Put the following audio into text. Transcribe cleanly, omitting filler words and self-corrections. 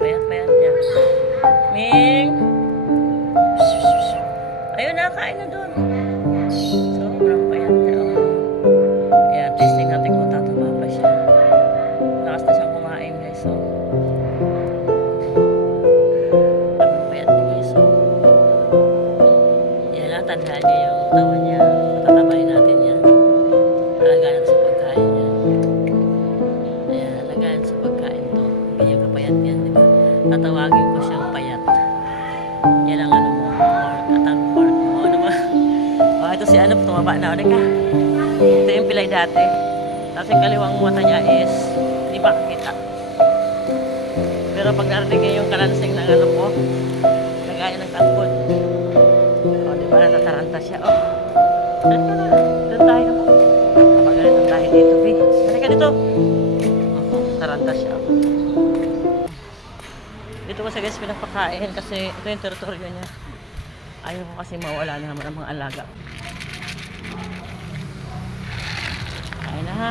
Payat-payat niya. Ming! Ayun na, kain na doon. Sobrang payat niya. Oh. Ayan, testing natin kung tataba pa siya. Lakas na siyang kumain guys. So, sobrang payat niya guys. So, yan na, tandaan niya yung tawa niya. Patatabayin natin yan. Alagaan sa pagkain niya. Ayan, alagaan sa pagkain to. Ganyan kapayat yan, di ba? Tatawagin ko siyang payat. Yan ang ano mo, mark at ang mark mo. Ano ba? Oh, ito si ano, tumaba na. Ano ka? Ito yung pilay dati. Tapos yung kaliwang mata niya is hindi makakita. Pero pag narinig niya yung kalansing ng ano po, nagaya ng tangkod. O, di ba? Natataranta siya. O, doon tayo. Kapag ganito tayo dito, B. Halika dito. O, taranta siya. Dito ko sa guys pinapakain kasi ito yung teritoryo niya. Ayaw ko kasi mawala na naman ang mga alaga. Kain na ha.